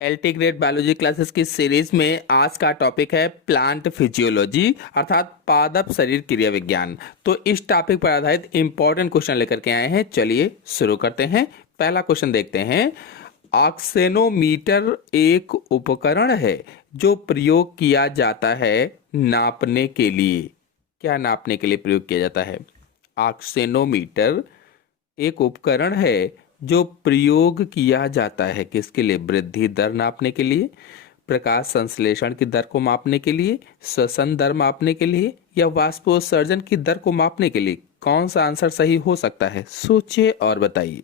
LT grade biology classes की series में आज का टॉपिक है प्लांट फिजियोलॉजी अर्थात पादप शरीर क्रिया विज्ञान। तो इस टॉपिक पर आधारित इंपॉर्टेंट क्वेश्चन लेकर के आए हैं। चलिए शुरू करते हैं। पहला क्वेश्चन देखते हैं। ऑक्सेनोमीटर एक उपकरण है जो प्रयोग किया जाता है नापने के लिए। क्या नापने के लिए प्रयोग किया जाता है? ऑक्सेनोमीटर एक उपकरण है जो प्रयोग किया जाता है किसके लिए? वृद्धि दर नापने के लिए, प्रकाश संश्लेषण की दर को मापने के लिए, श्वसन दर मापने के लिए, या वाष्पोत्सर्जन की दर को मापने के लिए। कौन सा आंसर सही हो सकता है? सोचिए और बताइए।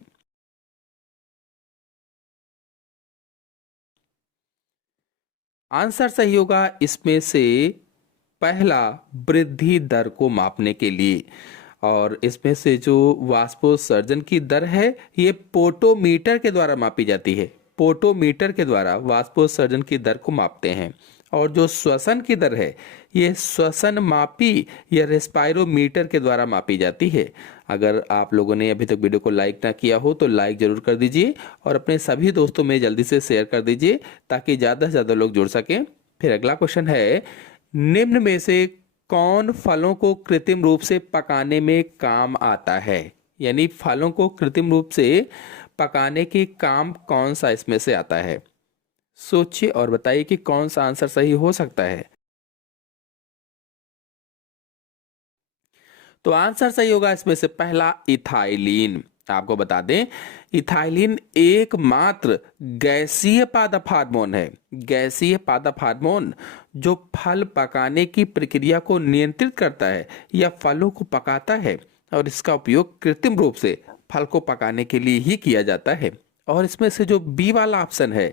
आंसर सही होगा इसमें से पहला, वृद्धि दर को मापने के लिए। और इसमें से जो वाष्पोत्सर्जन की दर है ये पोटोमीटर के द्वारा मापी जाती है। पोटोमीटर के द्वारा वाष्पोत्सर्जन की दर को मापते हैं। और जो श्वसन की दर है ये श्वसन मापी या रेस्पायरोमीटर के द्वारा मापी जाती है। अगर आप लोगों ने अभी तक वीडियो को लाइक ना किया हो तो लाइक जरूर कर दीजिए और अपने सभी दोस्तों में जल्दी से शेयर कर दीजिए ताकि ज़्यादा से ज़्यादा लोग जुड़ सकें। फिर अगला क्वेश्चन है, निम्न में से कौन फलों को कृत्रिम रूप से पकाने में काम आता है? यानी फलों को कृत्रिम रूप से पकाने के काम कौन सा इसमें से आता है? सोचिए और बताइए कि कौन सा आंसर सही हो सकता है। तो आंसर सही होगा इसमें से पहला, इथाइलिन। आपको बता दें, इथाइलिन एकमात्र गैसीय पादप हार्मोन है। गैसीय पादप हार्मोन जो फल पकाने की प्रक्रिया को नियंत्रित करता है या फलों को पकाता है, और इसका उपयोग कृत्रिम रूप से फल को पकाने के लिए ही किया जाता है। और इसमें से जो बी वाला ऑप्शन है,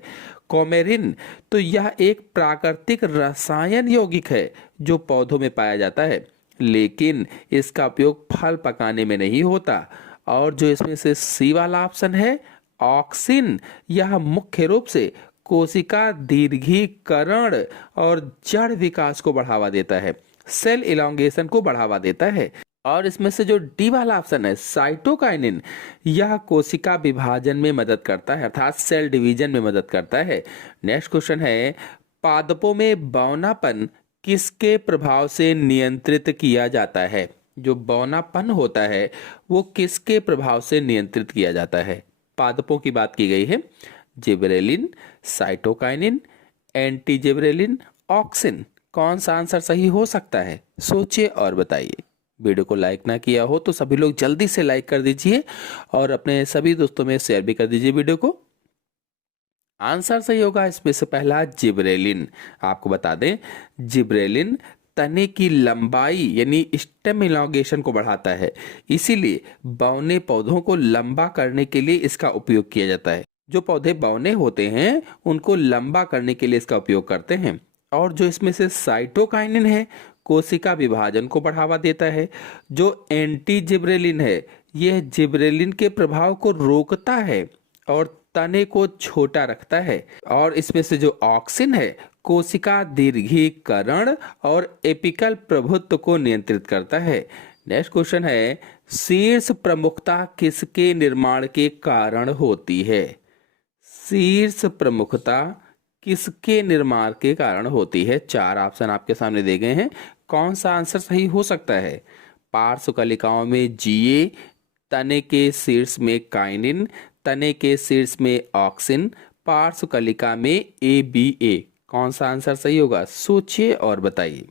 कोमेरिन, तो यह एक प्राकृतिक रसायन यौगिक है जो पौधों में पाया जाता है, लेकिन इसका उपयोग फल पकाने में नहीं होता। और जो इसमें से सी वाला ऑप्शन है, ऑक्सिन, यह मुख्य रूप से कोशिका दीर्घीकरण और जड़ विकास को बढ़ावा देता है, सेल इलांगेशन को बढ़ावा देता है। और इसमें से जो डी वाला ऑप्शन है, साइटोकाइनिन, यह कोशिका विभाजन में मदद करता है अर्थात सेल डिवीजन में मदद करता है। नेक्स्ट क्वेश्चन है, पादपों में बौनापन किसके प्रभाव से नियंत्रित किया जाता है? जो बौनापन होता है वो किसके प्रभाव से नियंत्रित किया जाता है? पादपों की बात की गई है। Gibberellin, cytokinin, anti gibberellin, auxin. कौन सा आंसर सही हो सकता है? सोचिए और बताइए। वीडियो को लाइक ना किया हो तो सभी लोग जल्दी से लाइक कर दीजिए और अपने सभी दोस्तों में शेयर भी कर दीजिए वीडियो को। आंसर सही होगा इसमें से पहला, जिब्रेलिन। आपको बता दें, जिब्रेलिन तने की लंबाई यानी स्टेम इलांगेशन को बढ़ाता है, इसीलिए बौने पौधों को लंबा करने के लिए इसका उपयोग किया जाता है। जो पौधे बौने होते हैं उनको लंबा करने के लिए इसका उपयोग करते हैं। और जो इसमें से साइटोकाइनिन है, कोशिका विभाजन को बढ़ावा देता है। जो एंटी जिब्रेलिन है, यह जिब्रेलिन के प्रभाव को रोकता है और तने को छोटा रखता है। और इसमें से जो ऑक्सिन है, कोशिका दीर्घीकरण और एपिकल प्रभुत्व को नियंत्रित करता है। नेक्स्ट क्वेश्चन है, शीर्ष प्रमुखता किसके निर्माण के कारण होती है? शीर्ष प्रमुखता किसके निर्माण के कारण होती है? चार ऑप्शन आपके सामने दिए गए हैं। कौन सा आंसर सही हो सकता है? पार्श्व कलिकाओं में जीए, तने के शीर्ष में काइनिन, तने के शीर्ष में ऑक्सिन, पार्श्व कलिका में ABA। कौन सा आंसर सही होगा? सोचिए और बताइए।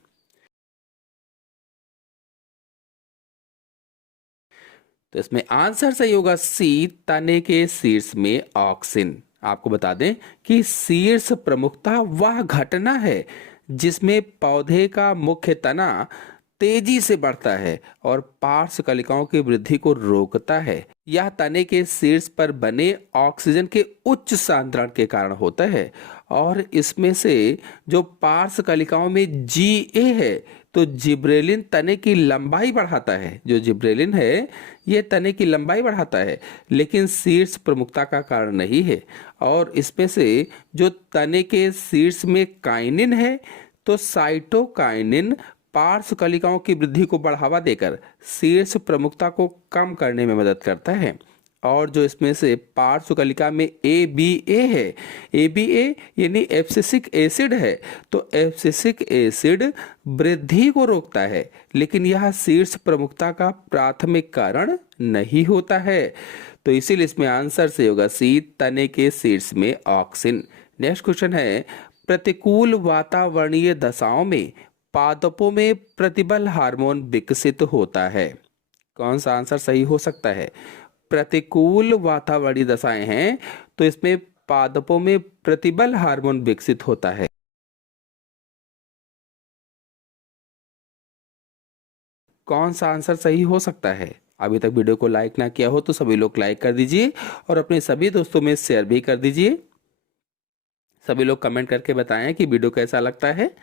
तो इसमें आंसर सही होगा सी, तने के शीर्ष में ऑक्सिन। आपको बता दें कि शीर्ष प्रमुखता वह घटना है जिसमें पौधे का मुख्य तना तेजी से बढ़ता है और पार्श्व कलिकाओं की वृद्धि को रोकता है। यह तने के शीर्ष पर बने ऑक्सीजन के उच्च सांद्रण के कारण होता है। और इसमें से जो पार्श्व कलिकाओं में GA है, तो जिब्रेलिन तने की लंबाई बढ़ाता है। जो जिब्रेलिन है ये तने की लंबाई बढ़ाता है, लेकिन शीर्ष प्रमुखता का कारण नहीं है। और इसमें से जो तने के शीर्ष में काइनिन है, तो साइटोकाइनिन पार्श्व कलिकाओं की वृद्धि को बढ़ावा देकर शीर्ष प्रमुखता को कम करने में मदद करता है। और जो इसमें से पार्श्व कलिका में ABA है, ABA यानी एब्सिसिक एसिड है, तो एब्सिसिक एसिड वृद्धि को रोकता है, लेकिन यह शीर्ष प्रमुखता का प्राथमिक कारण नहीं होता है। तो इसीलिए इसमें आंसर से होगा सी, तने के शीर्ष में ऑक्सिन। नेक्स्ट क्वेश्चन है, प्रतिकूल वातावरणीय दशाओं में पादपों में प्रतिबल हार्मोन विकसित होता है। कौन सा आंसर सही हो सकता है? प्रतिकूल वातावरणीय दशाएं हैं तो इसमें पादपों में प्रतिबल हार्मोन विकसित होता है। कौन सा आंसर सही हो सकता है? अभी तक वीडियो को लाइक ना किया हो तो सभी लोग लाइक कर दीजिए और अपने सभी दोस्तों में शेयर भी कर दीजिए। सभी लोग कमेंट करके बताएं कि वीडियो कैसा लगता है।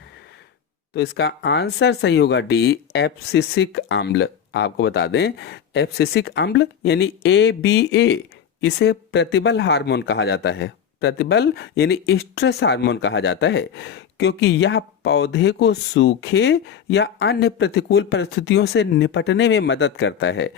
तो इसका आंसर सही होगा डी, एब्सिसिक अम्ल। आपको बता दें, एब्सिसिक अम्ल यानी ABA, इसे प्रतिबल हार्मोन कहा जाता है। प्रतिबल यानी स्ट्रेस हार्मोन कहा जाता है, क्योंकि यह पौधे को सूखे या अन्य प्रतिकूल परिस्थितियों से निपटने में मदद करता है।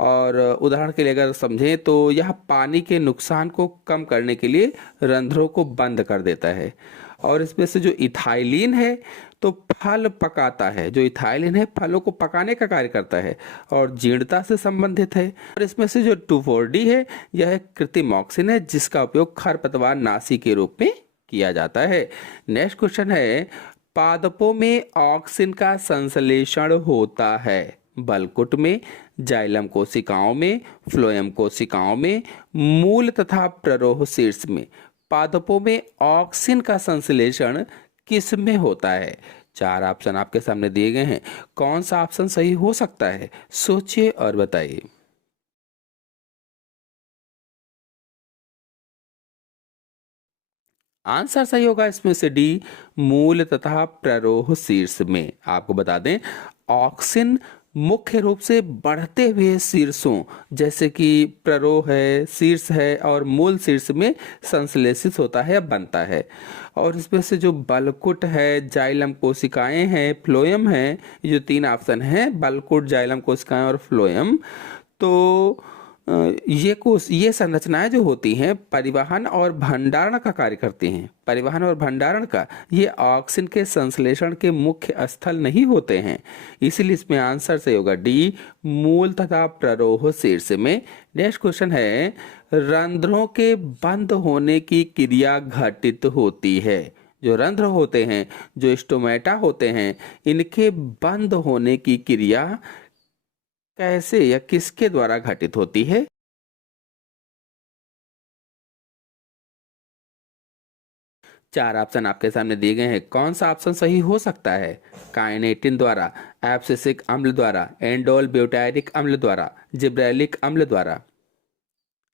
और उदाहरण के लिए अगर समझें तो यह पानी के नुकसान को कम करने के लिए रंध्रों को बंद कर देता है। और इसमें से जो इथाइलिन है तो फल पकाता है, जो इथाइलिन है फलों को पकाने का कार्य करता है और जीर्णता से संबंधित है। और इसमें से जो 2,4-D है यह एक कृत्रिम ऑक्सिन है जिसका उपयोग खरपतवार नाशी के रूप में किया जाता है। नेक्स्ट क्वेश्चन है, पादपों में ऑक्सिन का संश्लेषण होता है बलकुट में, जाइलम कोशिकाओं में, फ्लोएम कोशिकाओं में, मूल तथा प्ररोह शीर्ष में। पादपों में ऑक्सिन का संश्लेषण किस में होता है? 4 ऑप्शन आपके सामने दिए गए हैं। कौन सा ऑप्शन सही हो सकता है? सोचिए और बताइए। आंसर सही होगा इसमें से डी, मूल तथा प्ररोह शीर्ष में। आपको बता दें, ऑक्सिन मुख्य रूप से बढ़ते हुए शीर्षों जैसे कि प्ररोह है, शीर्ष है और मूल शीर्ष में संश्लेषित होता है या बनता है। और इसमें से जो बलकुट है, जाइलम कोशिकाएं हैं, फ्लोएम है, ये जो 3 ऑप्शन हैं, बलकुट, जाइलम कोशिकाएं और फ्लोएम, तो ये संरचनाएं जो होती हैं परिवहन और भंडारण का कार्य करती हैं। परिवहन और भंडारण का, ये ऑक्सिन के संश्लेषण के मुख्य स्थल नहीं होते हैं। इसीलिए इसमें आंसर सही होगा डी, मूल तथा प्ररोह शीर्ष में। नेक्स्ट क्वेश्चन है, रंध्रों के बंद होने की क्रिया घटित होती है। जो रंध्र होते हैं, जो स्टोमेटा होते हैं, इनके बंद होने की क्रिया कैसे या किसके द्वारा घटित होती है? चार ऑप्शन आपके सामने दिए गए हैं। कौन सा ऑप्शन सही हो सकता है? काइनेटिन द्वारा, एब्सिसिक अम्ल द्वारा, एंडोल ब्यूटायरिक अम्ल द्वारा, जिब्रेलिक अम्ल द्वारा।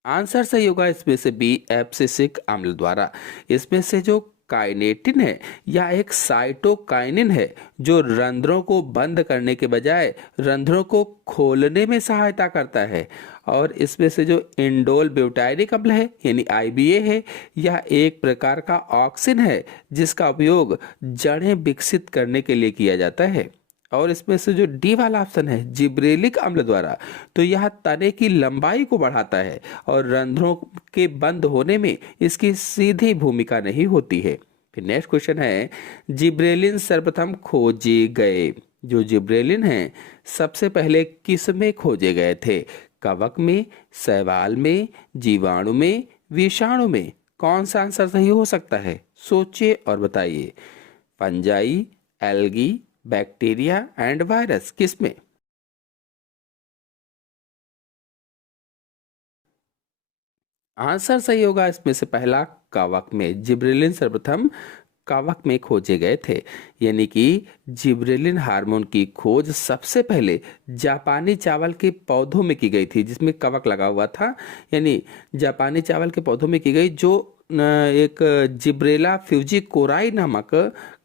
आंसर सही होगा इसमें से बी, एब्सिसिक अम्ल द्वारा। इसमें से जो काइनेटिन है या एक साइटोकाइनिन है जो रंध्रों को बंद करने के बजाय रंध्रों को खोलने में सहायता करता है। और इसमें से जो इंडोल ब्यूटायरिक अम्ल है यानी IBA है, यह एक प्रकार का ऑक्सिन है जिसका उपयोग जड़ें विकसित करने के लिए किया जाता है। और इसमें से जो डी वाला ऑप्शन है जिब्रेलिक अम्ल द्वारा, तो यह तने की लंबाई को बढ़ाता है और रंध्रों के बंद होने में इसकी सीधी भूमिका नहीं होती है। फिर नेक्स्ट क्वेश्चन है, जिब्रेलिन सर्वप्रथम खोजे गए। जो जिब्रेलिन हैं सबसे पहले किस में खोजे गए थे? कवक में, शैवाल में, जीवाणु में, विषाणु में। कौन सा आंसर सही हो सकता है? सोचिए और बताइए। Fungi, algae, bacteria and virus, किसमें? आंसर सही होगा इसमें से पहला, कवक में। जिब्रेलिन सर्वप्रथम कवक में खोजे गए थे। यानी कि जिब्रेलिन हार्मोन की खोज सबसे पहले जापानी चावल के पौधों में की गई थी जिसमें कवक लगा हुआ था। यानी जापानी चावल के पौधों में की गई, जो एक जिब्रेला फ्यूजिकोराई नामक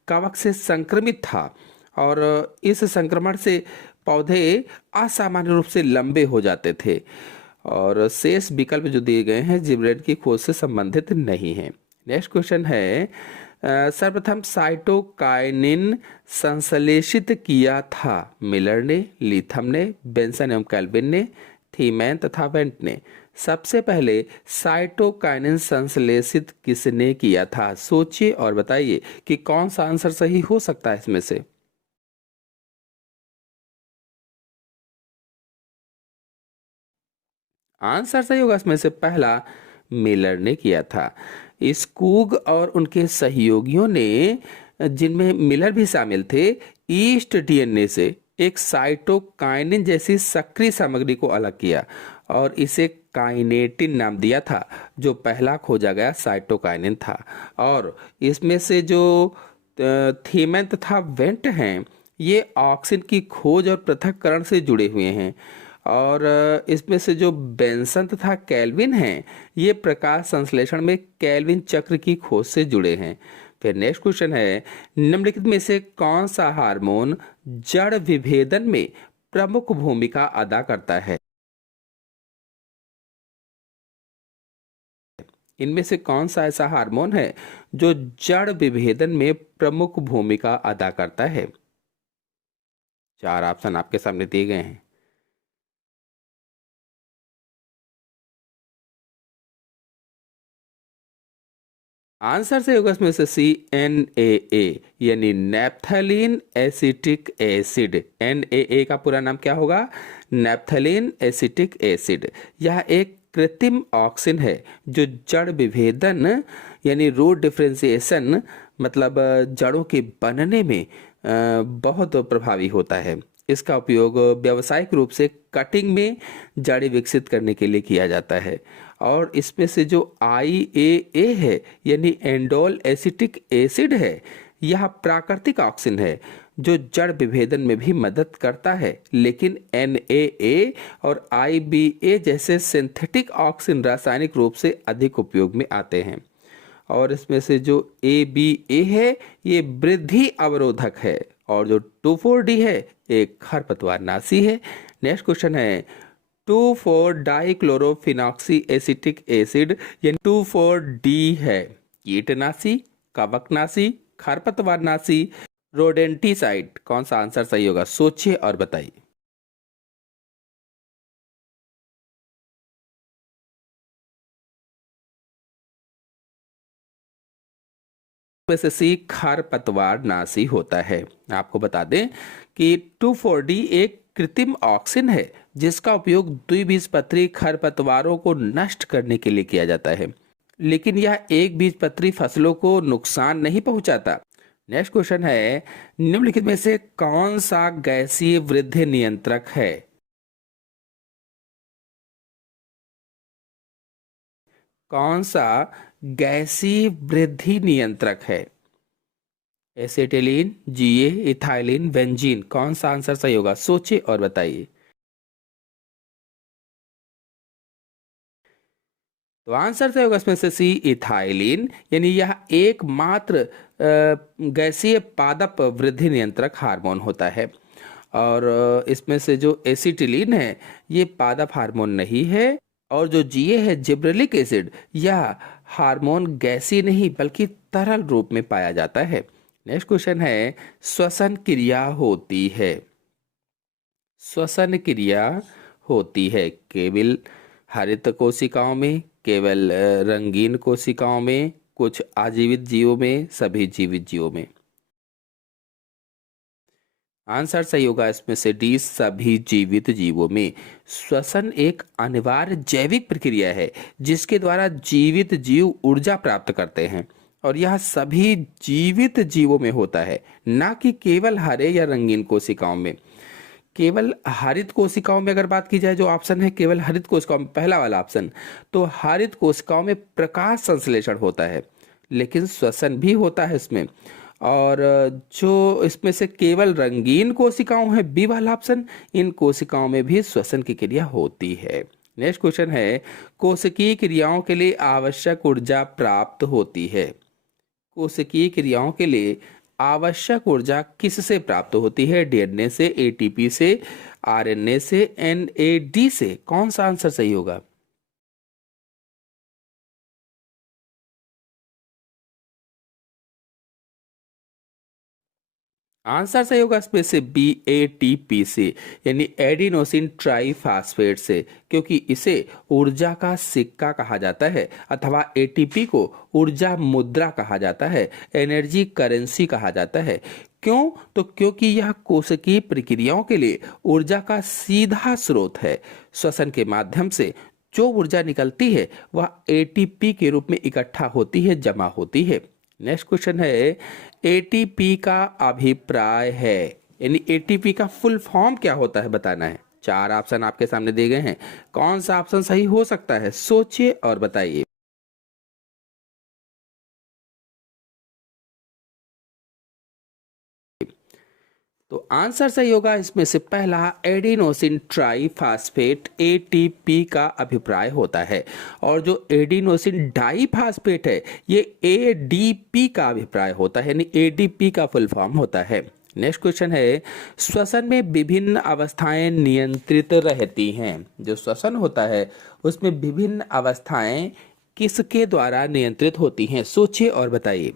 कवक से संक्रमित था। और इस संक्रमण से पौधे असामान्य रूप से लंबे हो जाते थे। और शेष विकल्प जो दिए गए हैं जिब्रेलिन की खोज से संबंधित नहीं है। नेक्स्ट क्वेश्चन है, सर्वप्रथम साइटोकाइनिन संश्लेषित किया था मिलर ने, लीथम ने, बेंसन एवं कैल्विन ने, थीमैन तथा वेंट ने। सबसे पहले साइटोकाइनिन संश्लेषित किसने किया था? सोचिए और बताइए कि कौन सा आंसर सही हो सकता है इसमें से। आंसर सही होगा इसमें से पहला, मिलर ने किया था। स्कूग और उनके सहयोगियों ने, जिनमें मिलर भी शामिल थे, ईस्ट डीएनए से एक साइटोकाइनिन जैसी सक्रिय सामग्री को अलग किया और इसे काइनेटिन नाम दिया था, जो पहला खोजा गया साइटोकाइनिन था। और इसमें से जो थीमेन तथा वेंट हैं, ये ऑक्सिन की खोज और पृथक्करण से जुड़े हुए हैं। और इसमें से जो बेंसन तथा कैल्विन हैं, ये प्रकाश संश्लेषण में कैल्विन चक्र की खोज से जुड़े हैं। फिर नेक्स्ट क्वेश्चन है, निम्नलिखित में से कौन सा हार्मोन जड़ विभेदन में प्रमुख भूमिका अदा करता है? इनमें से कौन सा ऐसा हार्मोन है जो जड़ विभेदन में प्रमुख भूमिका अदा करता है? चार ऑप्शन आपके सामने दिए गए हैं। आंसर से होगा इसमें से CNAA, यानी नैप्थलीन एसिटिक एसिड। NAA का पूरा नाम क्या होगा? Naphthalene acetic acid. यह एक कृत्रिम ऑक्सिन है जो जड़ विभेदन यानी रूट डिफरेंशिएशन, मतलब जड़ों के बनने में बहुत प्रभावी होता है। इसका उपयोग व्यावसायिक रूप से कटिंग में जड़ें विकसित करने के लिए किया जाता है। और इसमें से जो IAA है, यानी एंडोल एसिटिक एसिड है, यह प्राकृतिक ऑक्सिन है जो जड़ विभेदन में भी मदद करता है। लेकिन NAA और IBA जैसे सिंथेटिक ऑक्सिन रासायनिक रूप से अधिक उपयोग में आते हैं। और इसमें से जो ABA है, ये वृद्धि अवरोधक है। और जो 2,4-D है, एक खरपतवारनाशी है। नेक्स्ट क्वेश्चन है, 2,4-डाइक्लोरोफिनॉक्सी एसिटिक एसिड यानी 2,4-D है कीटनाशी, कवकनाशी, खरपतवारनाशी, रोडेंटिसाइड। कौन सा आंसर सही होगा? सोचिए और बताइए। में से सी खरपतवार नाशी होता है। आपको बता दें कि 2,4-D एक कृत्रिम ऑक्सिन है जिसका उपयोग द्विबीजपत्री खरपतवारों को नष्ट करने के लिए किया जाता है, लेकिन यह एक बीजपत्री फसलों को नुकसान नहीं पहुंचाता। नेक्स्ट क्वेश्चन है, निम्नलिखित में से कौन सा गैसीय वृद्धि नियंत्रक है? कौन सा गैसीय वृद्धि नियंत्रक है? Acetylene, GA, ethylene, benzene. कौन सा आंसर सही होगा? सोचिए और बताइए। तो आंसर सही होगा इसमें से सी इथाइलिन, यानी यह एकमात्र गैसीय पादप वृद्धि नियंत्रक हार्मोन होता है। और इसमें से जो एसिटिलीन है, ये पादप हार्मोन नहीं है। और जो GA है, जिब्रेलिक एसिड, यह हार्मोन गैसीय नहीं बल्कि तरल रूप में पाया जाता है। नेक्स्ट क्वेश्चन है, श्वसन क्रिया होती है। श्वसन क्रिया होती है केवल हरित कोशिकाओं में, केवल रंगीन कोशिकाओं में, कुछ आजीवित जीवों में, सभी जीवित जीवों में? आंसर सही होगा इसमें से D, सभी जीवित जीवों में। श्वसन एक अनिवार्य जैविक प्रक्रिया है जिसके द्वारा जीवित जीव ऊर्जा प्राप्त करते हैं, और यह सभी जीवित जीवों में होता है, ना कि केवल हरे या रंगीन कोशिकाओं में। केवल हरित कोशिकाओं में अगर बात की जाए, जो ऑप्शन है केवल हरित कोशिकाओं में, पहला वाला ऑप्शन, तो हरित कोशिकाओं में प्रकाश संश्लेषण होता है, लेकिन श्वसन भी होता है इसमें। और जो इसमें से केवल रंगीन कोशिकाओं है, बी वाला ऑप्शन, इन कोशिकाओं में भी श्वसन की क्रिया होती है। नेक्स्ट क्वेश्चन है, कोशिकीय क्रियाओं के लिए आवश्यक ऊर्जा प्राप्त होती है। कोशिकीय क्रियाओं के लिए आवश्यक ऊर्जा किससे प्राप्त होती है? DNA से, ATP से, RNA से, NAD से? कौन सा आंसर सही होगा? आंसर सही होगा इसमें से बी, एटीपी से, यानी एडिनोसिन ट्राइफॉस्फेट से, क्योंकि इसे ऊर्जा का सिक्का कहा जाता है अथवा एटीपी को ऊर्जा मुद्रा कहा जाता है, एनर्जी करेंसी कहा जाता है। क्यों? तो क्योंकि यह कोशिकीय प्रक्रियाओं के लिए ऊर्जा का सीधा स्रोत है। श्वसन के माध्यम से जो ऊर्जा निकलती है वह एटीपी के रूप में इकट्ठा होती है, जमा होती है। नेक्स्ट क्वेश्चन है, एटीपी का अभिप्राय है, यानी एटीपी का फुल फॉर्म क्या होता है बताना है। चार ऑप्शन आपके सामने दिए गए हैं, कौन सा ऑप्शन सही हो सकता है, सोचिए और बताइए। तो आंसर सही होगा इसमें से पहला, एडिनोसिन ट्राइफॉस्फेट एटीपी का अभिप्राय होता है। और जो एडिनोसिन डाइफॉस्फेट है ये एडीपी का अभिप्राय होता है, यानी एडीपी का फुल फॉर्म होता है। नेक्स्ट क्वेश्चन है, श्वसन में विभिन्न अवस्थाएं नियंत्रित रहती हैं। जो श्वसन होता है उसमें विभिन्न अवस्थाएं किसके द्वारा नियंत्रित होती हैं, सोचिए और बताइए।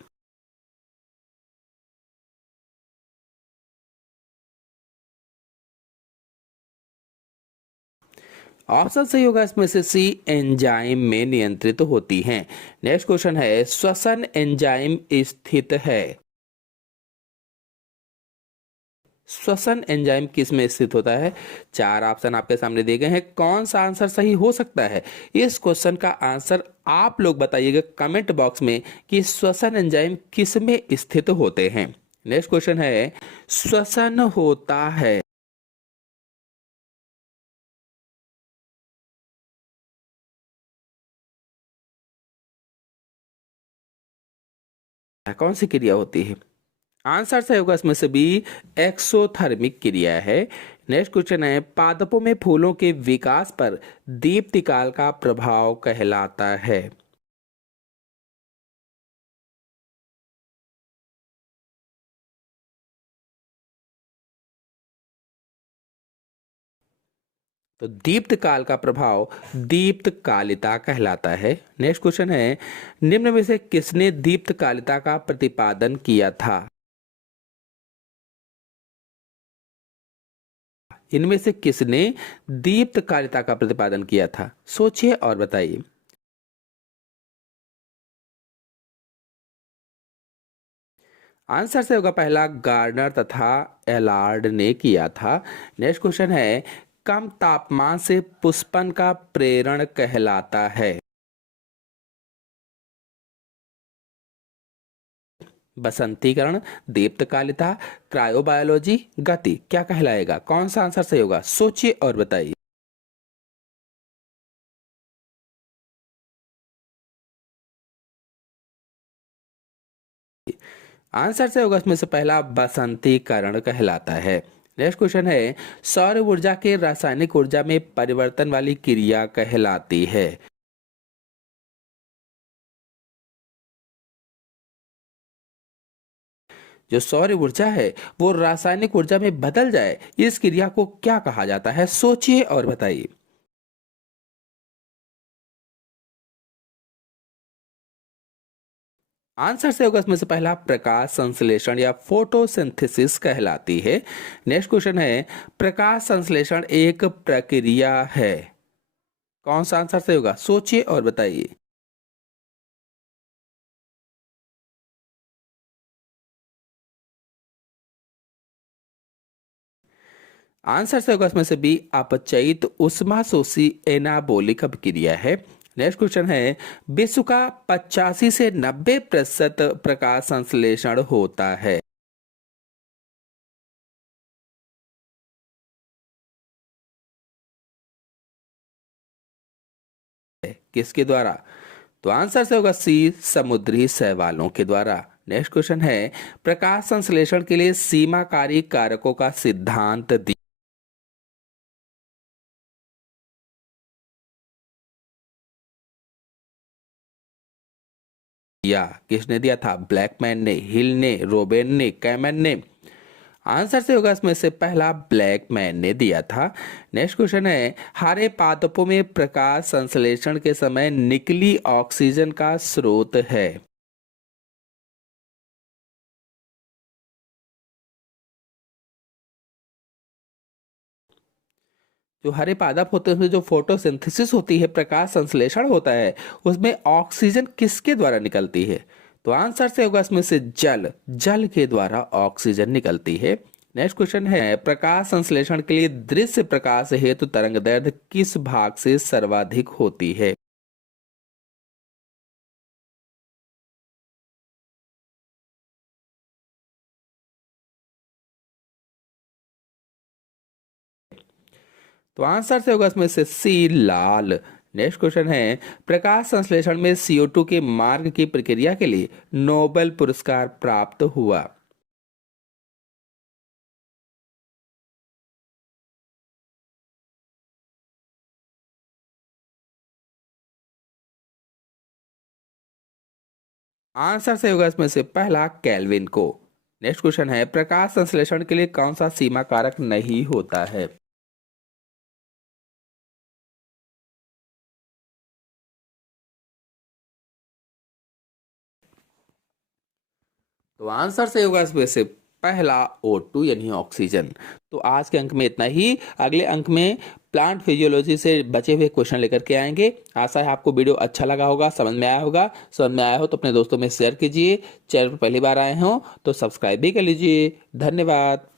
ऑप्शन सही होगा इसमें से सी, एंजाइम में नियंत्रित होती हैं। नेक्स्ट क्वेश्चन है, श्वसन एंजाइम स्थित है। श्वसन एंजाइम किस में स्थित होता है? चार ऑप्शन आपके सामने दिए गए हैं, कौन सा आंसर सही हो सकता है? इस क्वेश्चन का आंसर आप लोग बताइएगा कमेंट बॉक्स में कि श्वसन एंजाइम किस में स्थित होते हैं। नेक्स्ट क्वेश्चन है, श्वसन होता है, कौन सी क्रिया होती है? आंसर सही होगा इसमें से बी, एक्सोथर्मिक क्रिया है। नेक्स्ट क्वेश्चन है, पादपों में फूलों के विकास पर दीप्तिकाल का प्रभाव कहलाता है। तो दीप्त काल का प्रभाव दीप्त कालिता कहलाता है। नेक्स्ट क्वेश्चन है, निम्न में से किसने दीप्त कालिता का प्रतिपादन किया था? इनमें से किसने दीप्त कालिता का प्रतिपादन किया था, सोचिए और बताइए। आंसर से होगा पहला, गार्डनर तथा एलार्ड ने किया था। नेक्स्ट क्वेश्चन है, कम तापमान से पुष्पन का प्रेरण कहलाता है। बसंतीकरण, दीप्तकालिता, क्रायोबायोलॉजी, गति, क्या कहलाएगा? कौन सा आंसर सही होगा, सोचिए और बताइए। आंसर से होगा इसमें से पहला, बसंतीकरण कहलाता है। नेक्स्ट क्वेश्चन है, सौर ऊर्जा के रासायनिक ऊर्जा में परिवर्तन वाली क्रिया कहलाती है। जो सौर ऊर्जा है वो रासायनिक ऊर्जा में बदल जाए, इस क्रिया को क्या कहा जाता है, सोचिए और बताइए। आंसर से होगा इसमें से पहला, प्रकाश संश्लेषण या फोटोसिंथेसिस कहलाती है। नेक्स्ट क्वेश्चन है, प्रकाश संश्लेषण एक प्रक्रिया है, कौन सा आंसर सही होगा, सोचिए और बताइए। आंसर से होगा इसमें से बी, अपचयित उष्माशोषी एनाबोलिक अभिक्रिया है। नेक्स्ट क्वेश्चन है, विश्व का 85 से 90% प्रकाश संश्लेषण होता है। किसके द्वारा? तो आंसर से होगा सी, समुद्री शैवालों के द्वारा। नेक्स्ट क्वेश्चन है, प्रकाश संश्लेषण के लिए सीमाकारी कारकों का सिद्धांत दिया, किसने दिया था? ब्लैकमैन ने, हिल ने, रोबेन ने, कैमन ने। आंसर से होगा इसमें से पहला, ब्लैकमैन ने दिया था। नेक्स्ट क्वेश्चन है, हरे पादपों में प्रकाश संश्लेषण के समय निकली ऑक्सीजन का स्रोत है। जो हरे पादप होते हैं उसमें जो फोटोसिंथेसिस होती है, प्रकाश संश्लेषण होता है, उसमें ऑक्सीजन किसके द्वारा निकलती है? तो आंसर से होगा इसमें से जल, जल के द्वारा ऑक्सीजन निकलती है। नेक्स्ट क्वेश्चन है, प्रकाश संश्लेषण के लिए दृश्य प्रकाश हेतु तरंग दैर्ध्य किस भाग से सर्वाधिक होती है? तो आंसर से होगा इसमें से सी, लाल। नेक्स्ट क्वेश्चन है, प्रकाश संश्लेषण में CO2 के मार्ग की प्रक्रिया के लिए नोबेल पुरस्कार प्राप्त हुआ। आंसर से होगा इसमें से पहला, केल्विन को। नेक्स्ट क्वेश्चन है, प्रकाश संश्लेषण के लिए कौन सा सीमा कारक नहीं होता है? तो आंसर से होगा इसमें से पहला, O2 यानी ऑक्सीजन। तो आज के अंक में इतना ही। अगले अंक में प्लांट फिजियोलॉजी से बचे हुए क्वेश्चन लेकर के आएंगे। आशा है आपको वीडियो अच्छा लगा होगा, समझ में आया होगा। समझ में आया हो तो अपने दोस्तों में शेयर कीजिए। चैनल पर पहली बार आए हो तो सब्सक्राइब भी कर लीजिए। धन्यवाद।